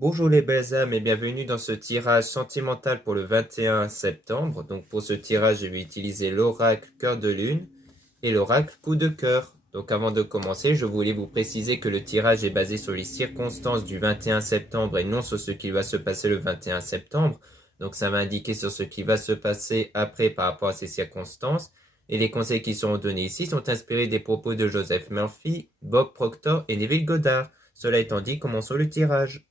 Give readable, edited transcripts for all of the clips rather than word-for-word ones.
Bonjour les belles âmes et bienvenue dans ce tirage sentimental pour le 21 septembre. Donc pour ce tirage, je vais utiliser l'oracle cœur de lune et l'oracle coup de cœur. Donc avant de commencer, je voulais vous préciser que le tirage est basé sur les circonstances du 21 septembre et non sur ce qui va se passer le 21 septembre. Donc ça va indiquer sur ce qui va se passer après par rapport à ces circonstances. Et les conseils qui seront donnés ici sont inspirés des propos de Joseph Murphy, Bob Proctor et Neville Goddard. Cela étant dit, commençons le tirage.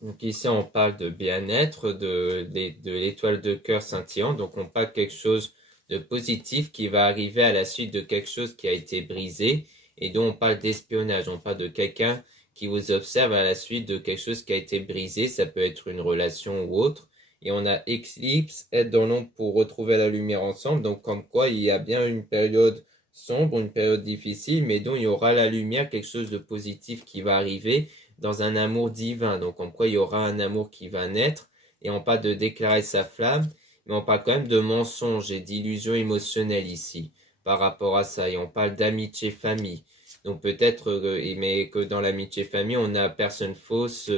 Donc ici, on parle de bien-être, de l'étoile de cœur scintillant. Donc on parle de quelque chose de positif qui va arriver à la suite de quelque chose qui a été brisé et dont on parle d'espionnage. On parle de quelqu'un qui vous observe à la suite de quelque chose qui a été brisé. Ça peut être une relation ou autre. Et on a éclipse, être dans l'ombre pour retrouver la lumière ensemble. Donc comme quoi il y a bien une période sombre, une période difficile, mais dont il y aura la lumière, quelque chose de positif qui va arriver dans un amour divin. Donc, en quoi il y aura un amour qui va naître. Et on parle de déclarer sa flamme, mais on parle quand même de mensonges et d'illusions émotionnelles ici, par rapport à ça. Et on parle d'amitié famille. Donc, peut-être, mais que dans l'amitié famille, on a personne fausse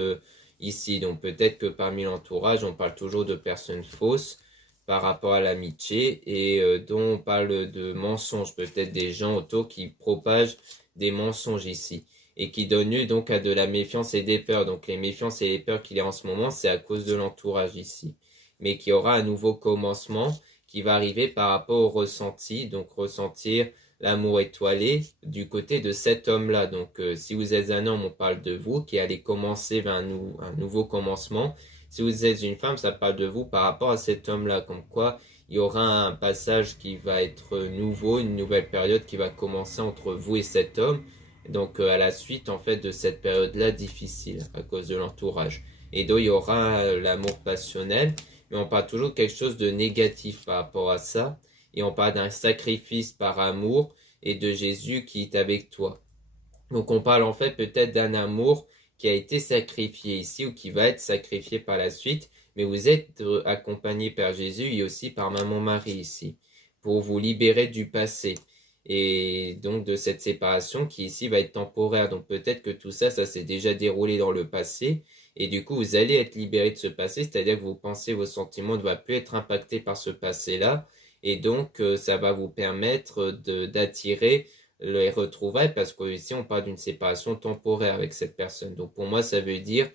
ici. Donc, peut-être que parmi l'entourage, on parle toujours de personnes fausses par rapport à l'amitié et dont on parle de mensonges, peut-être des gens autour qui propagent des mensonges ici et qui donne lieu donc à de la méfiance et des peurs. Donc les méfiances et les peurs qu'il y a en ce moment, c'est à cause de l'entourage ici. Mais qu'il y aura un nouveau commencement qui va arriver par rapport au ressenti, donc ressentir l'amour étoilé du côté de cet homme-là. Donc si vous êtes un homme, on parle de vous qui allez commencer vers un nouveau commencement. Si vous êtes une femme, ça parle de vous par rapport à cet homme-là, comme quoi il y aura un passage qui va être nouveau, une nouvelle période qui va commencer entre vous et cet homme. Donc à la suite en fait de cette période-là difficile à cause de l'entourage. Et donc il y aura l'amour passionnel, mais on parle toujours de quelque chose de négatif par rapport à ça. Et on parle d'un sacrifice par amour et de Jésus qui est avec toi. Donc on parle en fait peut-être d'un amour qui a été sacrifié ici ou qui va être sacrifié par la suite, mais vous êtes accompagné par Jésus et aussi par Maman Marie ici, pour vous libérer du passé et donc de cette séparation qui ici va être temporaire. Donc peut-être que tout ça, ça s'est déjà déroulé dans le passé et du coup vous allez être libéré de ce passé, c'est-à-dire que vos pensées, vos sentiments ne vont plus être impactés par ce passé-là et donc ça va vous permettre d'attirer les retrouvailles parce qu'ici on parle d'une séparation temporaire avec cette personne. Donc pour moi ça veut dire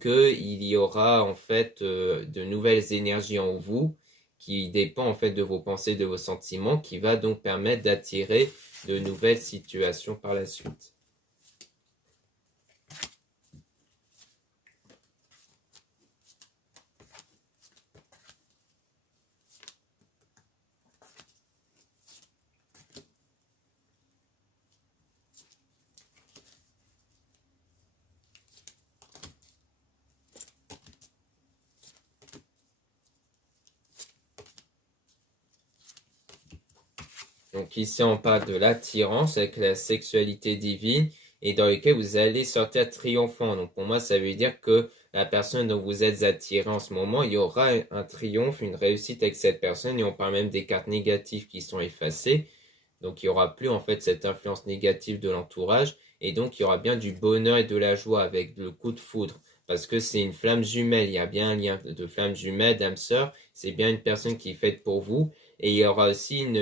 qu'il y aura en fait de nouvelles énergies en vous qui dépend en fait de vos pensées, de vos sentiments, qui va donc permettre d'attirer de nouvelles situations par la suite. Donc ici on parle de l'attirance avec la sexualité divine et dans lequel vous allez sortir triomphant. Donc pour moi ça veut dire que la personne dont vous êtes attiré en ce moment, il y aura un triomphe, une réussite avec cette personne et on parle même des cartes négatives qui sont effacées. Donc il n'y aura plus en fait cette influence négative de l'entourage et donc il y aura bien du bonheur et de la joie avec le coup de foudre parce que c'est une flamme jumelle, il y a bien un lien de flamme jumelle, d'âme sœur, c'est bien une personne qui est faite pour vous et il y aura aussi une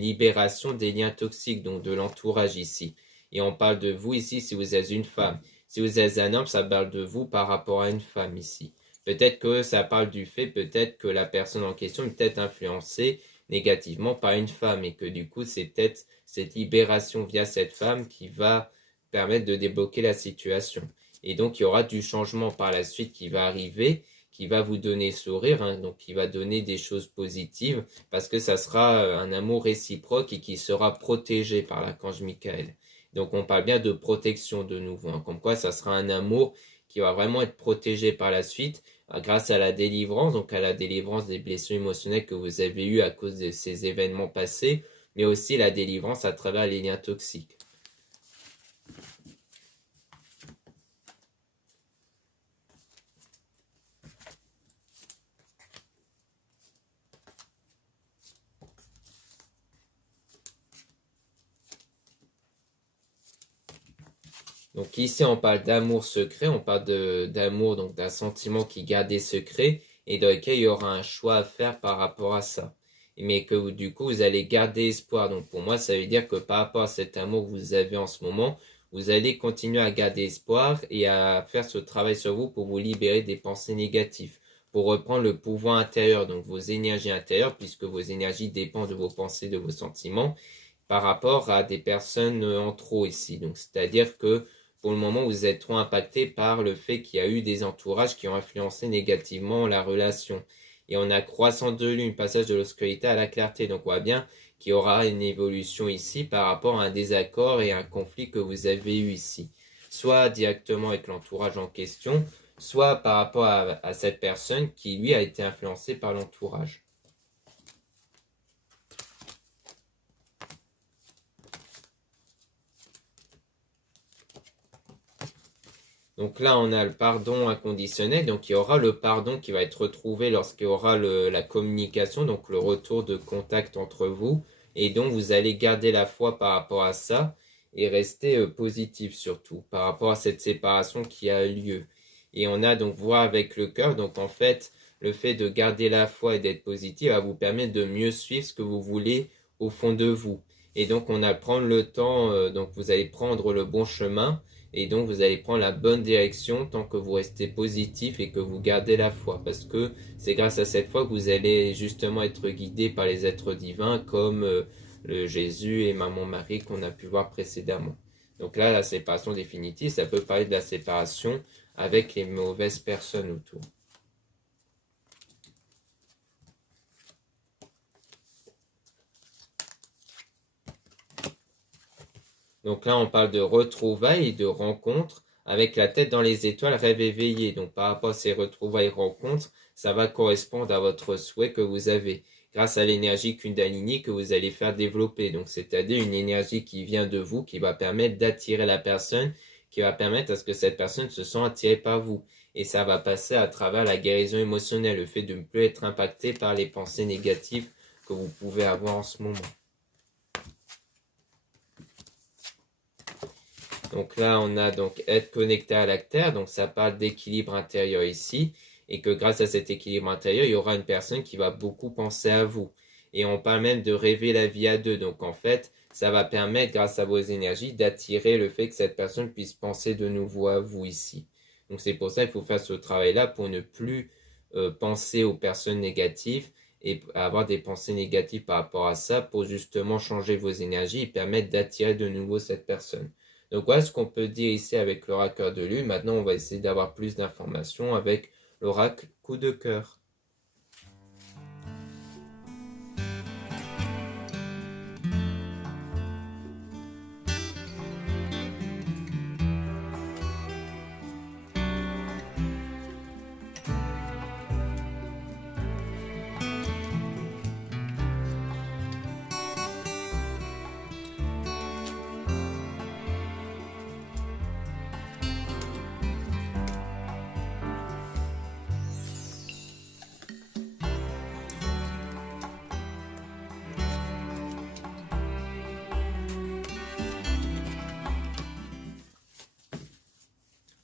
libération des liens toxiques, donc de l'entourage ici. Et on parle de vous ici si vous êtes une femme. Si vous êtes un homme, ça parle de vous par rapport à une femme ici. Peut-être que ça parle du fait, peut-être que la personne en question est peut-être influencée négativement par une femme et que du coup c'est peut-être cette libération via cette femme qui va permettre de débloquer la situation. Et donc il y aura du changement par la suite qui va arriver, qui va vous donner sourire, hein, donc qui va donner des choses positives, parce que ça sera un amour réciproque et qui sera protégé par l'archange Michael. Donc on parle bien de protection de nouveau, hein, comme quoi ça sera un amour qui va vraiment être protégé par la suite, grâce à la délivrance, donc à la délivrance des blessures émotionnelles que vous avez eues à cause de ces événements passés, mais aussi la délivrance à travers les liens toxiques. Donc ici, on parle d'amour secret, on parle d'amour, donc d'un sentiment qui est gardé secret et dans lequel il y aura un choix à faire par rapport à ça. Mais que du coup, vous allez garder espoir. Donc pour moi, ça veut dire que par rapport à cet amour que vous avez en ce moment, vous allez continuer à garder espoir et à faire ce travail sur vous pour vous libérer des pensées négatives, pour reprendre le pouvoir intérieur, donc vos énergies intérieures, puisque vos énergies dépendent de vos pensées, de vos sentiments, par rapport à des personnes en trop ici. Donc c'est-à-dire que pour le moment, vous êtes trop impacté par le fait qu'il y a eu des entourages qui ont influencé négativement la relation. Et on a croissant de lune, passage de l'obscurité à la clarté. Donc on voit bien qu'il y aura une évolution ici par rapport à un désaccord et un conflit que vous avez eu ici. Soit directement avec l'entourage en question, soit par rapport à cette personne qui, lui, a été influencée par l'entourage. Donc là, on a le pardon inconditionnel. Donc il y aura le pardon qui va être retrouvé lorsqu'il y aura la communication, donc le retour de contact entre vous. Et donc vous allez garder la foi par rapport à ça et rester positif surtout par rapport à cette séparation qui a eu lieu. Et on a donc voir avec le cœur. Donc en fait, le fait de garder la foi et d'être positif va vous permettre de mieux suivre ce que vous voulez au fond de vous. Et donc on a prendre le temps, donc vous allez prendre le bon chemin. Et donc, vous allez prendre la bonne direction tant que vous restez positif et que vous gardez la foi. Parce que c'est grâce à cette foi que vous allez justement être guidé par les êtres divins comme le Jésus et Maman Marie qu'on a pu voir précédemment. Donc là, la séparation définitive, ça peut parler de la séparation avec les mauvaises personnes autour. Donc là, on parle de retrouvailles et de rencontres avec la tête dans les étoiles, rêve éveillé. Donc par rapport à ces retrouvailles et rencontres, ça va correspondre à votre souhait que vous avez grâce à l'énergie Kundalini que vous allez faire développer. Donc c'est-à-dire une énergie qui vient de vous, qui va permettre d'attirer la personne, qui va permettre à ce que cette personne se sente attirée par vous. Et ça va passer à travers la guérison émotionnelle, le fait de ne plus être impacté par les pensées négatives que vous pouvez avoir en ce moment. Donc là, on a donc être connecté à la Terre, donc ça parle d'équilibre intérieur ici, et que grâce à cet équilibre intérieur, il y aura une personne qui va beaucoup penser à vous. Et on parle même de rêver la vie à deux, donc en fait, ça va permettre, grâce à vos énergies, d'attirer le fait que cette personne puisse penser de nouveau à vous ici. Donc c'est pour ça qu'il faut faire ce travail-là pour ne plus penser aux personnes négatives et avoir des pensées négatives par rapport à ça pour justement changer vos énergies et permettre d'attirer de nouveau cette personne. Donc voilà ce qu'on peut dire ici avec l'oracle de lune. Maintenant, on va essayer d'avoir plus d'informations avec l'oracle coup de cœur.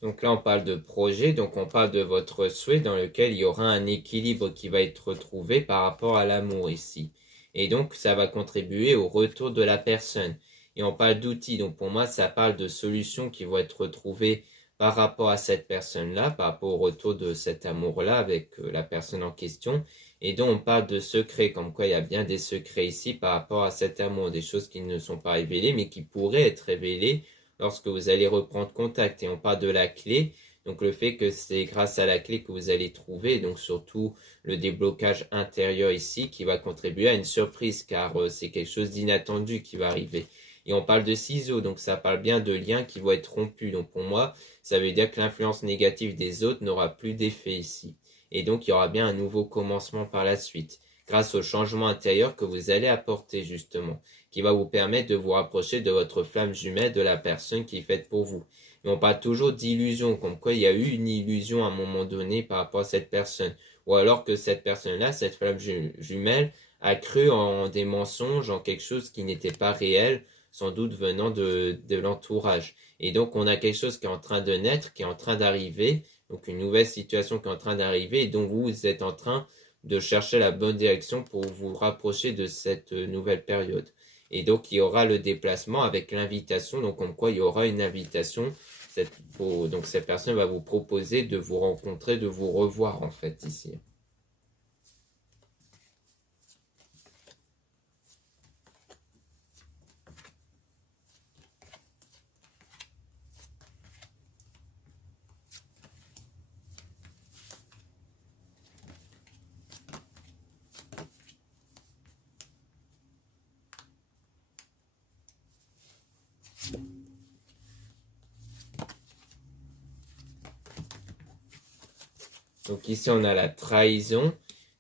Donc là, on parle de projet, donc on parle de votre souhait dans lequel il y aura un équilibre qui va être retrouvé par rapport à l'amour ici. Et donc, ça va contribuer au retour de la personne. Et on parle d'outils, donc pour moi, ça parle de solutions qui vont être retrouvées par rapport à cette personne-là, par rapport au retour de cet amour-là avec la personne en question. Et donc, on parle de secrets, comme quoi il y a bien des secrets ici par rapport à cet amour, des choses qui ne sont pas révélées, mais qui pourraient être révélées lorsque vous allez reprendre contact. Et on parle de la clé Donc le fait que c'est grâce à la clé que vous allez trouver, donc surtout le déblocage intérieur ici qui va contribuer à une surprise car c'est quelque chose d'inattendu qui va arriver. Et on parle de ciseaux, donc ça parle bien de liens qui vont être rompus. Donc pour moi, ça veut dire que l'influence négative des autres n'aura plus d'effet ici. Et donc il y aura bien un nouveau commencement par la suite, grâce au changement intérieur que vous allez apporter justement, qui va vous permettre de vous rapprocher de votre flamme jumelle, de la personne qui est faite pour vous. Mais on parle toujours d'illusion, comme quoi il y a eu une illusion à un moment donné par rapport à cette personne. Ou alors que cette personne-là, cette flamme jumelle, a cru en des mensonges, en quelque chose qui n'était pas réel, sans doute venant de l'entourage. Et donc on a quelque chose qui est en train de naître, qui est en train d'arriver, donc une nouvelle situation qui est en train d'arriver, et donc vous êtes en train de chercher la bonne direction pour vous rapprocher de cette nouvelle période. Et donc il y aura le déplacement avec l'invitation, donc comme quoi il y aura une invitation, donc cette personne va vous proposer de vous rencontrer, de vous revoir en fait ici. Donc ici on a la trahison,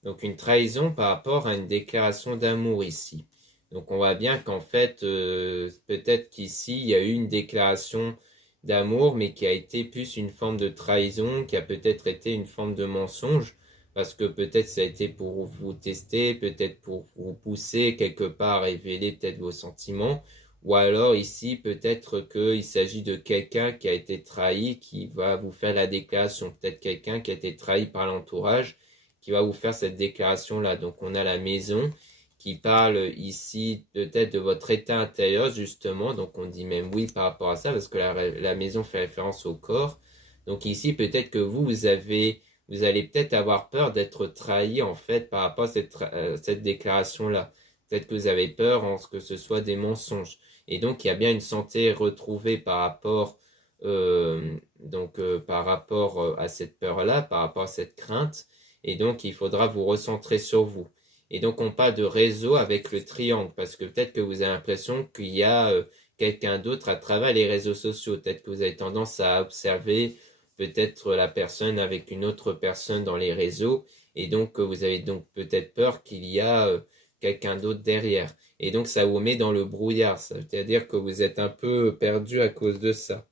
donc une trahison par rapport à une déclaration d'amour ici. Donc on voit bien qu'en fait, peut-être qu'ici il y a eu une déclaration d'amour, mais qui a été plus une forme de trahison, qui a peut-être été une forme de mensonge, parce que peut-être ça a été pour vous tester, peut-être pour vous pousser quelque part à révéler peut-être vos sentiments, ou alors ici, peut-être qu'il s'agit de quelqu'un qui a été trahi, qui va vous faire la déclaration. Peut-être quelqu'un qui a été trahi par l'entourage, qui va vous faire cette déclaration-là. Donc on a la maison qui parle ici peut-être de votre état intérieur, justement. Donc on dit même oui par rapport à ça, parce que la maison fait référence au corps. Donc ici, peut-être que vous allez peut-être avoir peur d'être trahi, en fait, par rapport à cette déclaration-là. Peut-être que vous avez peur en ce que ce soit des mensonges. Et donc, il y a bien une santé retrouvée par rapport, par rapport à cette peur-là, par rapport à cette crainte. Et donc, il faudra vous recentrer sur vous. Et donc, on parle de réseau avec le triangle, parce que peut-être que vous avez l'impression qu'il y a quelqu'un d'autre à travers les réseaux sociaux. Peut-être que vous avez tendance à observer peut-être la personne avec une autre personne dans les réseaux. Et donc, vous avez donc peut-être peur qu'il y a quelqu'un d'autre derrière. Et donc, ça vous met dans le brouillard. C'est-à-dire que vous êtes un peu perdu à cause de ça.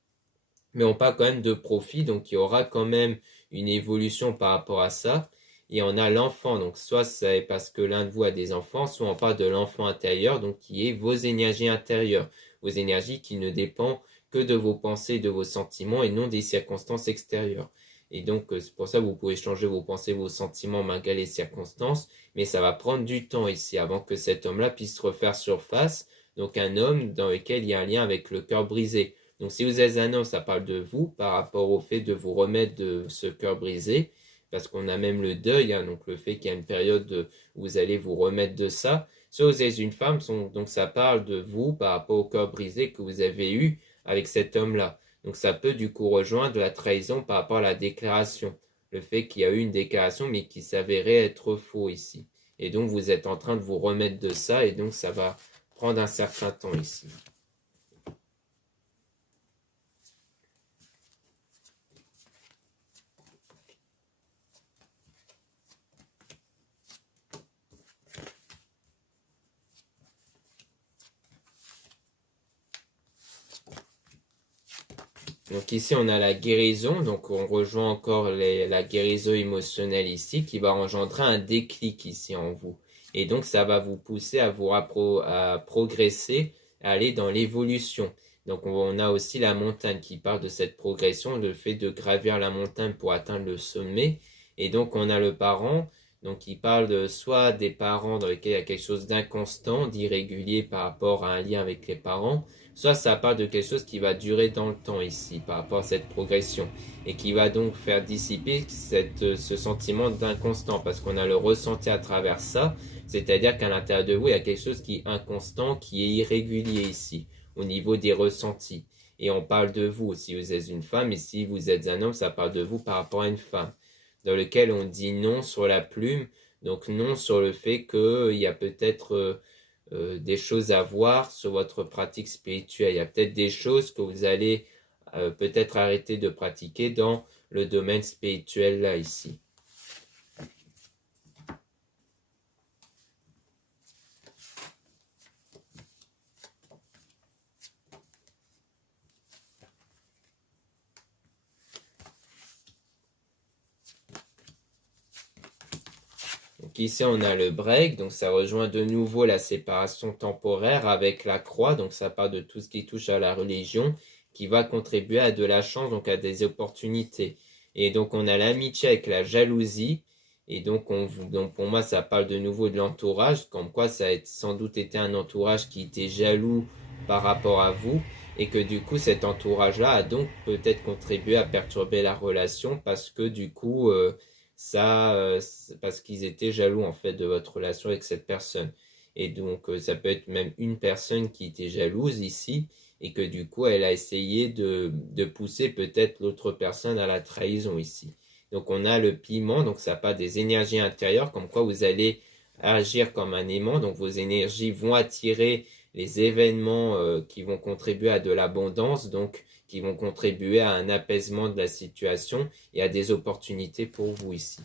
Mais on parle quand même de profit, donc il y aura quand même une évolution par rapport à ça. Et on a l'enfant, donc soit c'est parce que l'un de vous a des enfants, soit on parle de l'enfant intérieur, donc qui est vos énergies intérieures. Vos énergies qui ne dépendent que de vos pensées, de vos sentiments et non des circonstances extérieures. Et donc, c'est pour ça que vous pouvez changer vos pensées, vos sentiments malgré les circonstances, mais ça va prendre du temps ici avant que cet homme-là puisse refaire surface. Donc, un homme dans lequel il y a un lien avec le cœur brisé. Donc, si vous êtes un homme, ça parle de vous par rapport au fait de vous remettre de ce cœur brisé, parce qu'on a même le deuil, hein, donc le fait qu'il y a une période où vous allez vous remettre de ça. Si vous êtes une femme, donc ça parle de vous par rapport au cœur brisé que vous avez eu avec cet homme-là. Donc ça peut du coup rejoindre la trahison par rapport à la déclaration. Le fait qu'il y a eu une déclaration mais qui s'avérait être faux ici. Et donc vous êtes en train de vous remettre de ça et donc ça va prendre un certain temps ici. Donc ici on a la guérison, donc on rejoint encore la guérison émotionnelle ici qui va engendrer un déclic ici en vous. Et donc ça va vous pousser à à progresser, à aller dans l'évolution. Donc on a aussi la montagne qui parle de cette progression, le fait de gravir la montagne pour atteindre le sommet. Et donc on a le parent, donc qui parle de soit des parents dans lesquels il y a quelque chose d'inconstant, d'irrégulier par rapport à un lien avec les parents, soit ça parle de quelque chose qui va durer dans le temps ici par rapport à cette progression et qui va donc faire dissiper ce sentiment d'inconstant parce qu'on a le ressenti à travers ça, c'est-à-dire qu'à l'intérieur de vous, il y a quelque chose qui est inconstant, qui est irrégulier ici au niveau des ressentis. et on parle de vous si vous êtes une femme, et si vous êtes un homme, ça parle de vous par rapport à une femme, dans lequel on dit non sur la plume, donc non sur le fait qu'il y a peut-être des choses à voir sur votre pratique spirituelle. Il y a peut-être des choses que vous allez peut-être arrêter de pratiquer dans le domaine spirituel là, ici. Donc ici, on a le break, donc ça rejoint de nouveau la séparation temporaire avec la croix, donc ça parle de tout ce qui touche à la religion, qui va contribuer à de la chance, donc à des opportunités. Et donc on a l'amitié avec la jalousie, et donc, donc pour moi, ça parle de nouveau de l'entourage, comme quoi ça a sans doute été un entourage qui était jaloux par rapport à vous, et que du coup, cet entourage-là a donc peut-être contribué à perturber la relation, parce que du coup, parce qu'ils étaient jaloux en fait de votre relation avec cette personne. Et donc ça peut être même une personne qui était jalouse ici et que du coup elle a essayé de pousser peut-être l'autre personne à la trahison ici. Donc on a le piment, donc ça part des énergies intérieures, comme quoi vous allez agir comme un aimant, donc vos énergies vont attirer les événements qui vont contribuer à de l'abondance, donc qui vont contribuer à un apaisement de la situation et à des opportunités pour vous ici.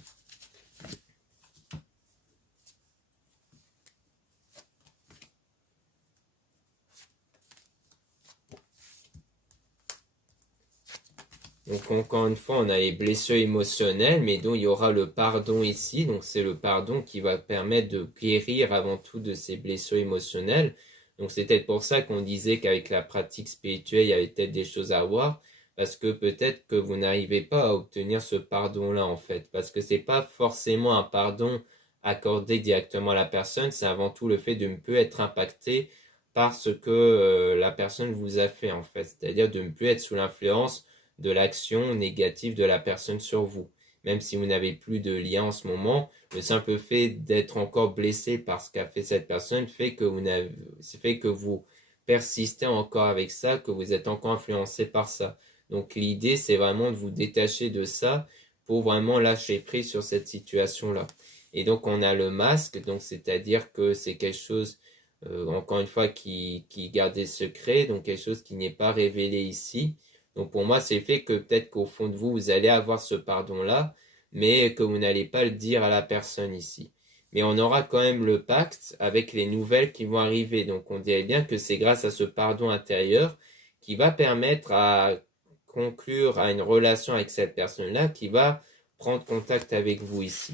Donc encore une fois, on a les blessures émotionnelles, mais dont il y aura le pardon ici. Donc c'est le pardon qui va permettre de guérir avant tout de ces blessures émotionnelles. Donc c'est peut-être pour ça qu'on disait qu'avec la pratique spirituelle, il y avait peut-être des choses à voir, parce que peut-être que vous n'arrivez pas à obtenir ce pardon-là en fait, parce que c'est pas forcément un pardon accordé directement à la personne, c'est avant tout le fait de ne plus être impacté par ce que la personne vous a fait en fait, c'est-à-dire de ne plus être sous l'influence de l'action négative de la personne sur vous. Même si vous n'avez plus de lien en ce moment, le simple fait d'être encore blessé par ce qu'a fait cette personne fait que vous persistez encore avec ça, que vous êtes encore influencé par ça. Donc l'idée, c'est vraiment de vous détacher de ça pour vraiment lâcher prise sur cette situation-là. Et donc on a le masque, donc c'est-à-dire que c'est quelque chose, encore une fois, qui gardait secret, donc quelque chose qui n'est pas révélé ici. Donc pour moi, c'est le fait que peut-être qu'au fond de vous, vous allez avoir ce pardon-là, mais que vous n'allez pas le dire à la personne ici. Mais on aura quand même le pacte avec les nouvelles qui vont arriver. Donc on dirait bien que c'est grâce à ce pardon intérieur qui va permettre à conclure à une relation avec cette personne-là qui va prendre contact avec vous ici.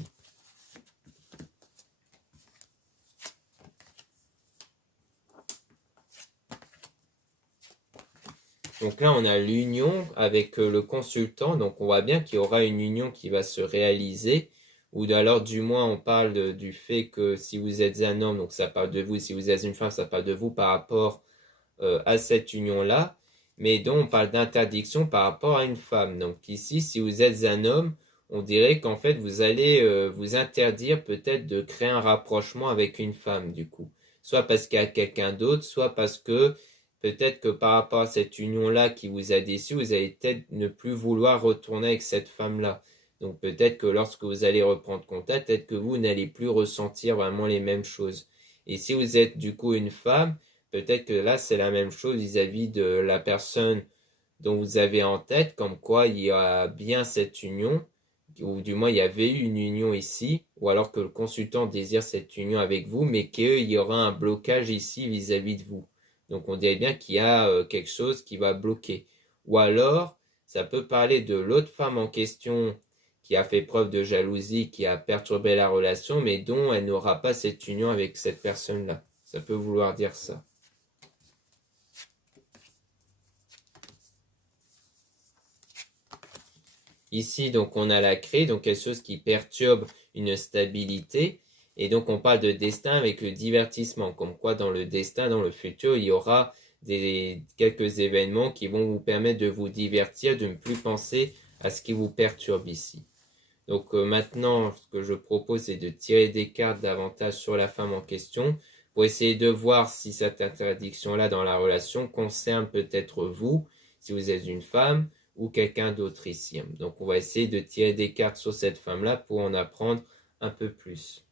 Donc là, on a l'union avec le consultant. Donc on voit bien qu'il y aura une union qui va se réaliser. Ou alors du moins on parle du fait que si vous êtes un homme, donc ça parle de vous. Si vous êtes une femme, ça parle de vous par rapport à cette union-là. Mais donc on parle d'interdiction par rapport à une femme. Donc ici, si vous êtes un homme, on dirait qu'en fait vous allez vous interdire peut-être de créer un rapprochement avec une femme du coup. Soit parce qu'il y a quelqu'un d'autre, soit parce que peut-être que par rapport à cette union-là qui vous a déçu, vous allez peut-être ne plus vouloir retourner avec cette femme-là. Donc peut-être que lorsque vous allez reprendre contact, peut-être que vous n'allez plus ressentir vraiment les mêmes choses. Et si vous êtes du coup une femme, peut-être que là c'est la même chose vis-à-vis de la personne dont vous avez en tête, comme quoi il y a bien cette union, ou du moins il y avait eu une union ici, ou alors que le consultant désire cette union avec vous, mais qu'il y aura un blocage ici vis-à-vis de vous. Donc on dirait bien qu'il y a quelque chose qui va bloquer. Ou alors, ça peut parler de l'autre femme en question qui a fait preuve de jalousie, qui a perturbé la relation, mais dont elle n'aura pas cette union avec cette personne-là. Ça peut vouloir dire ça. Ici, donc, on a la craie, donc quelque chose qui perturbe une stabilité. Et donc, on parle de destin avec le divertissement, comme quoi dans le destin, dans le futur, il y aura quelques événements qui vont vous permettre de vous divertir, de ne plus penser à ce qui vous perturbe ici. Donc maintenant, ce que je propose, c'est de tirer des cartes davantage sur la femme en question pour essayer de voir si cette interdiction-là dans la relation concerne peut-être vous, si vous êtes une femme ou quelqu'un d'autre ici. Donc on va essayer de tirer des cartes sur cette femme-là pour en apprendre un peu plus.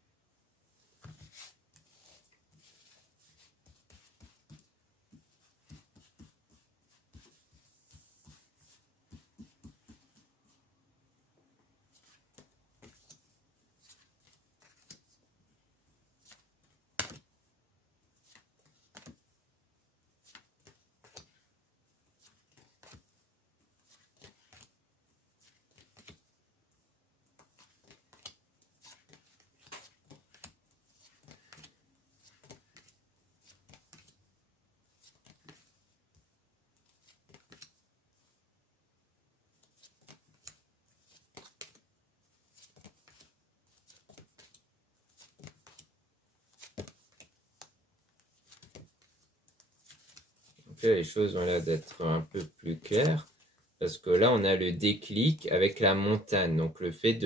Donc là, les choses ont l'air d'être un peu plus claires. Parce que là, on a le déclic avec la montagne. Donc, le fait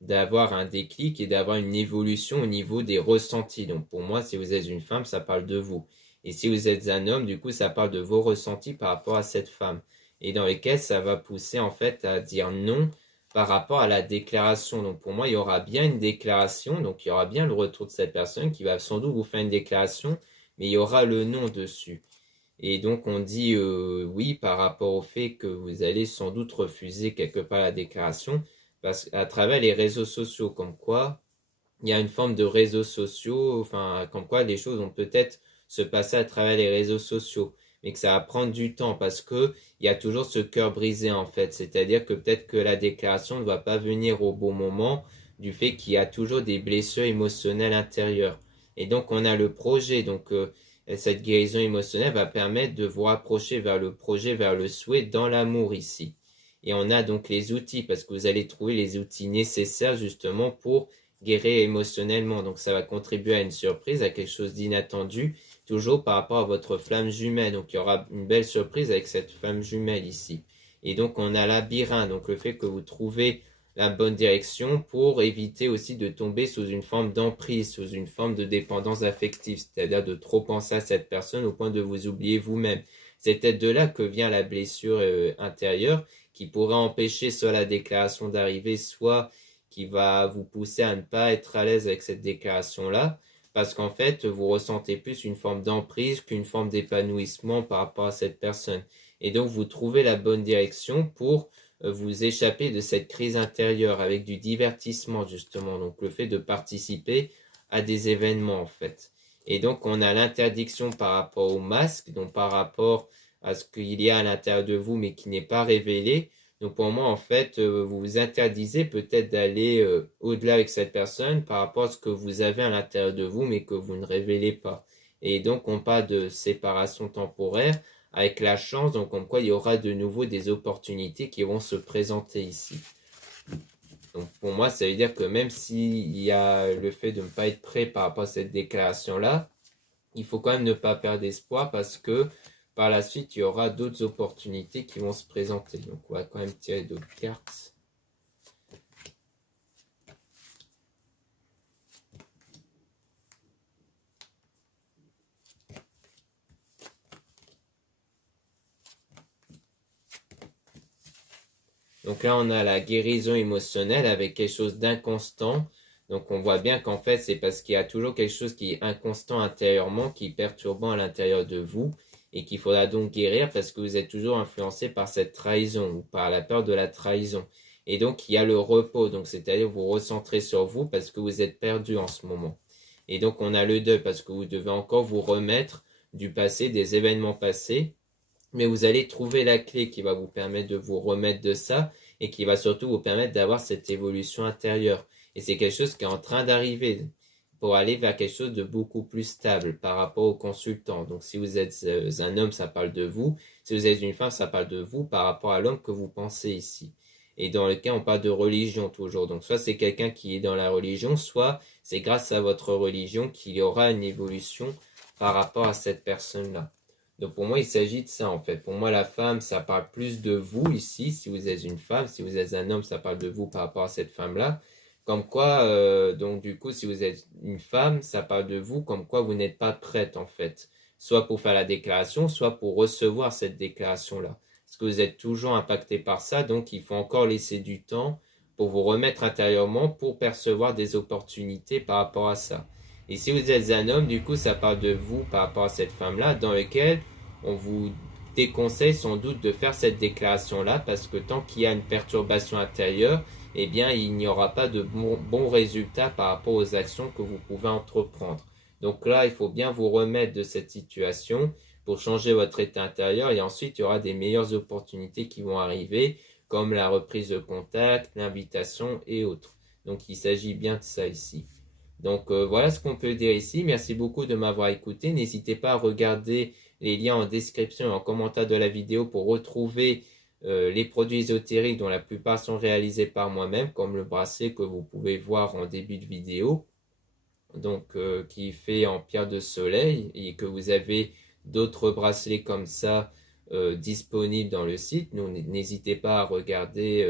d'avoir un déclic et d'avoir une évolution au niveau des ressentis. Donc, pour moi, si vous êtes une femme, ça parle de vous. Et si vous êtes un homme, du coup, ça parle de vos ressentis par rapport à cette femme. Et dans lesquels ça va pousser, en fait, à dire non par rapport à la déclaration. Donc, pour moi, il y aura bien une déclaration. Donc, il y aura bien le retour de cette personne qui va sans doute vous faire une déclaration, mais il y aura le non dessus. Et donc on dit oui par rapport au fait que vous allez sans doute refuser quelque part la déclaration parce qu'à travers les réseaux sociaux, comme quoi il y a une forme de réseaux sociaux, enfin comme quoi les choses vont peut-être se passer à travers les réseaux sociaux, mais que ça va prendre du temps parce que il y a toujours ce cœur brisé en fait, c'est-à-dire que peut-être que la déclaration ne va pas venir au bon moment du fait qu'il y a toujours des blessures émotionnelles intérieures. Et donc on a le projet, donc cette guérison émotionnelle va permettre de vous rapprocher vers le projet, vers le souhait dans l'amour ici. Et on a donc les outils, parce que vous allez trouver les outils nécessaires justement pour guérir émotionnellement. Donc ça va contribuer à une surprise, à quelque chose d'inattendu, toujours par rapport à votre flamme jumelle. Donc il y aura une belle surprise avec cette flamme jumelle ici. Et donc on a labyrinthe, donc le fait que vous trouvez la bonne direction pour éviter aussi de tomber sous une forme d'emprise, sous une forme de dépendance affective, c'est-à-dire de trop penser à cette personne au point de vous oublier vous-même. C'est peut-être de là que vient la blessure intérieure qui pourrait empêcher soit la déclaration d'arriver, soit qui va vous pousser à ne pas être à l'aise avec cette déclaration-là, parce qu'en fait, vous ressentez plus une forme d'emprise qu'une forme d'épanouissement par rapport à cette personne. Et donc, vous trouvez la bonne direction pour vous échapper de cette crise intérieure avec du divertissement justement, donc le fait de participer à des événements en fait. Et donc on a l'interdiction par rapport au masque, donc par rapport à ce qu'il y a à l'intérieur de vous mais qui n'est pas révélé. Donc pour moi en fait vous vous interdisez peut-être d'aller au-delà avec cette personne par rapport à ce que vous avez à l'intérieur de vous mais que vous ne révélez pas. Et donc on parle de séparation temporaire avec la chance, donc comme quoi il y aura de nouveau des opportunités qui vont se présenter ici. Donc pour moi, ça veut dire que même s'il y a le fait de ne pas être prêt par rapport à cette déclaration-là, il faut quand même ne pas perdre espoir parce que par la suite, il y aura d'autres opportunités qui vont se présenter. Donc on va quand même tirer d'autres cartes. Donc là, on a la guérison émotionnelle avec quelque chose d'inconstant. Donc on voit bien qu'en fait, c'est parce qu'il y a toujours quelque chose qui est inconstant intérieurement, qui est perturbant à l'intérieur de vous et qu'il faudra donc guérir parce que vous êtes toujours influencé par cette trahison ou par la peur de la trahison. Et donc il y a le repos, donc c'est-à-dire vous recentrez sur vous parce que vous êtes perdu en ce moment. Et donc on a le deuil parce que vous devez encore vous remettre du passé, des événements passés, mais vous allez trouver la clé qui va vous permettre de vous remettre de ça et qui va surtout vous permettre d'avoir cette évolution intérieure. Et c'est quelque chose qui est en train d'arriver pour aller vers quelque chose de beaucoup plus stable par rapport au consultant. Donc si vous êtes un homme, ça parle de vous. Si vous êtes une femme, ça parle de vous par rapport à l'homme que vous pensez ici. Et dans le cas, on parle de religion toujours. Donc soit c'est quelqu'un qui est dans la religion, soit c'est grâce à votre religion qu'il y aura une évolution par rapport à cette personne-là. Donc pour moi, il s'agit de ça en fait. Pour moi, la femme, ça parle plus de vous ici. Si vous êtes une femme, si vous êtes un homme, ça parle de vous par rapport à cette femme-là. Comme quoi, donc du coup, si vous êtes une femme, ça parle de vous, comme quoi vous n'êtes pas prête en fait. Soit pour faire la déclaration, soit pour recevoir cette déclaration-là. parce que vous êtes toujours impacté par ça, donc il faut encore laisser du temps pour vous remettre intérieurement pour percevoir des opportunités par rapport à ça. Et si vous êtes un homme, du coup, ça parle de vous par rapport à cette femme-là, dans lequel on vous déconseille sans doute de faire cette déclaration-là, parce que tant qu'il y a une perturbation intérieure, eh bien, il n'y aura pas de bons résultats par rapport aux actions que vous pouvez entreprendre. Donc là, il faut bien vous remettre de cette situation pour changer votre état intérieur et ensuite, il y aura des meilleures opportunités qui vont arriver, comme la reprise de contact, l'invitation et autres. Donc, il s'agit bien de ça ici. Donc, voilà ce qu'on peut dire ici. Merci beaucoup de m'avoir écouté. N'hésitez pas à regarder les liens en description et en commentaire de la vidéo pour retrouver les produits ésotériques dont la plupart sont réalisés par moi-même, comme le bracelet que vous pouvez voir en début de vidéo, donc qui est fait en pierre de soleil, et que vous avez d'autres bracelets comme ça disponibles dans le site. N'hésitez pas à regarder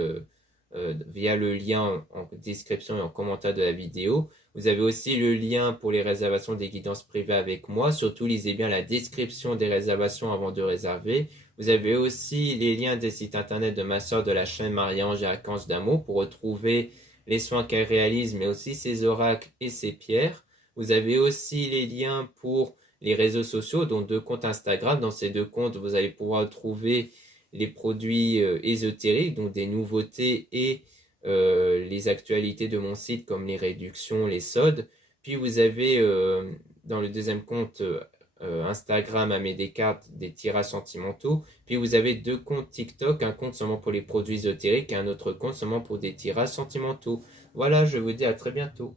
via le lien en description et en commentaire de la vidéo. Vous avez aussi le lien pour les réservations des guidances privées avec moi. Surtout, lisez bien la description des réservations avant de réserver. Vous avez aussi les liens des sites internet de ma sœur de la chaîne Marie-Ange et Archange d'amour pour retrouver les soins qu'elle réalise, mais aussi ses oracles et ses pierres. Vous avez aussi les liens pour les réseaux sociaux, dont 2 comptes Instagram. Dans ces 2 comptes, vous allez pouvoir trouver les produits ésotériques, donc des nouveautés et les actualités de mon site comme les réductions, les soldes. Puis vous avez dans le deuxième compte Instagram Aimé Descartes des tirages sentimentaux. Puis vous avez 2 comptes TikTok, un compte seulement pour les produits ésotériques et un autre compte seulement pour des tirages sentimentaux. Voilà, je vous dis à très bientôt.